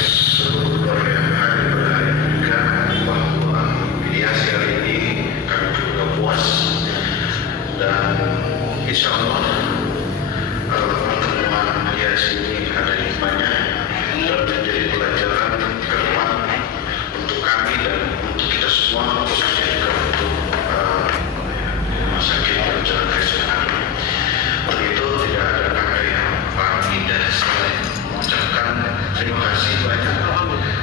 seluruh keluarga yang hadir pada hari juga bahwa mediasi hari ini kami juga puas dan insya Allah pertemuan mediasi ini ada hikmahnya dan menjadi pelajaran ke depan untuk kami dan untuk kita semua, khususnya juga untuk rumah sakit dan jalan kesehatan. Begitu tidak ada kata yang pagi dan selain mengucapkan terima kasih banyak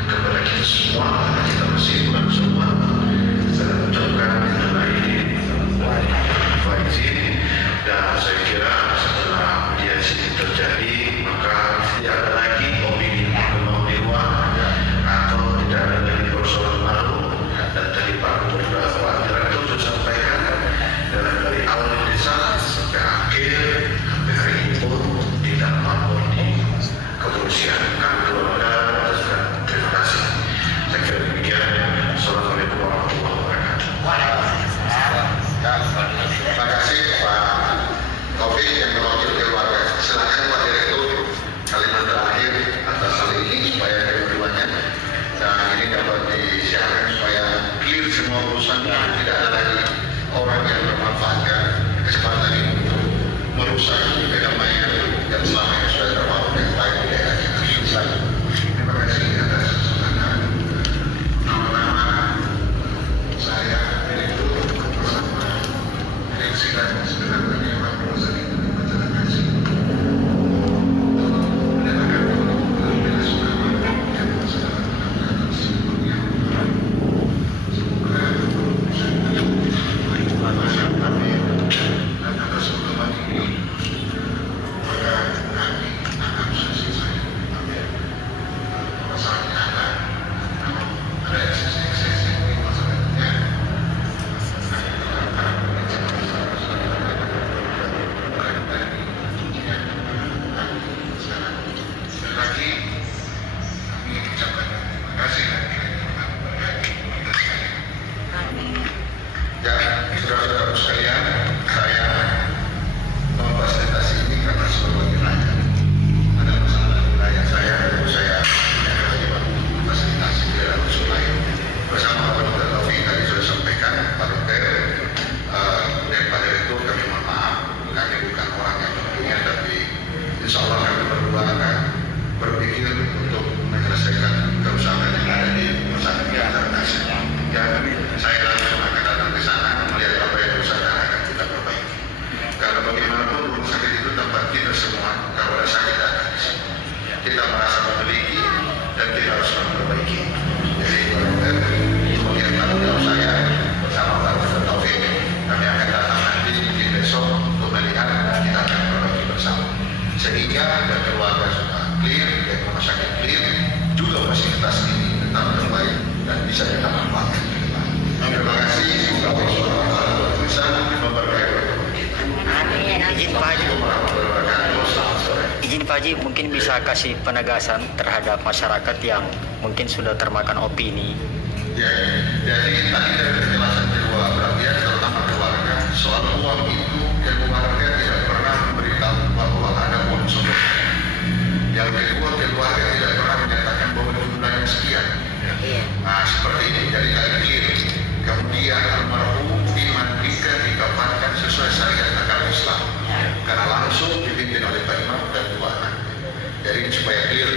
kepada kita semua karena kita masih bulan semua saya mengucapkan izin dan saya kira setelah mediasi terjadi maka tidak ada lagi opini mau di luar atau tidak ada lagi persoalan baru dan tadi Pak Gubernur itu sudah sampaikan dari awal desa sampai akhir hari ini pun tidak lapor di kepolisian. Kami keluarga dan terima kasih. Saya kira demikian. Assalamualaikum warahmatullahi wabarakatuh. Terima kasih Pak Taufik yang mewakili keluarga. Silakan Pak Direktur kalimat terakhir atas hal ini supaya keduanya dan ini dapat disiarkan supaya clear semua urusannya, tidak ada lagi orang yang memanfaatkan kesempatan ini untuk merusak kedamaian dan selama yang sudah terbangun yang baik di daerah kita. Terima kasih atas kesempatan. Nama-nama saya Direktur bersama direksi dan sebenarnya Pak Prosa itu berterima kasih untuk mendengarkan bila sudah dan sudah mendengarkan semuanya. Semoga masyarakat dan atas pertemuan ini maka kami akan selesai masalahnya ada ekses ini masalahnya lagi kami ucapkan terima kasih dan saudara-saudara sekalian, saya memfasilitasi ini karena sebagai wilayah ada masalah wilayah saya dan saya punya kewajiban memfasilitasi di dalam usul lain bersama Pak Dr. Taufik tadi sudah sampaikan Pak Dr. dan Pak Direktur kami mohon maaf kami bukan orang yang tentunya tapi insya Allah kami berdua akan berpikir untuk menyelesaikan kerusakan yang ada di rumah sakit Indonesia. Dan saya langsung akan datang ke sana melihat apa yang rusak dan akan kita perbaiki. Karena bagaimanapun rumah sakit itu tempat kita semua. Kalau ada sakit datang di sini. Kita merasa memiliki dan kita harus memperbaiki. Jadi melihat tanggung jawab saya bersama Pak Dr. Taufik, kami akan datang nanti mungkin besok untuk melihat dan kita akan perbaiki bersama. Sehingga dan keluarga sudah clear, dan rumah sakit clear, juga fasilitas ini tetap terbaik dan bisa kita manfaatkan ke depan. Terima kasih. Semoga Allah SWT bisa memberkahi kita. Amin. Izin Pak Haji, mungkin bisa kasih penegasan terhadap masyarakat yang mungkin sudah termakan opini. Ya, jadi tadi dari penjelasan kedua belah pihak terutama keluarga soal uang itu keluarga tidak pernah memberitahu bahwa ada uang sebesar. Yang kedua keluarga tidak pernah menyatakan bahwa jumlahnya sekian. Nah seperti ini jadi kalian clear. Kemudian almarhum dimandikan dikafankan sesuai syariat agama Islam karena langsung dipimpin oleh Pak Imam dan dua anak. Jadi supaya clear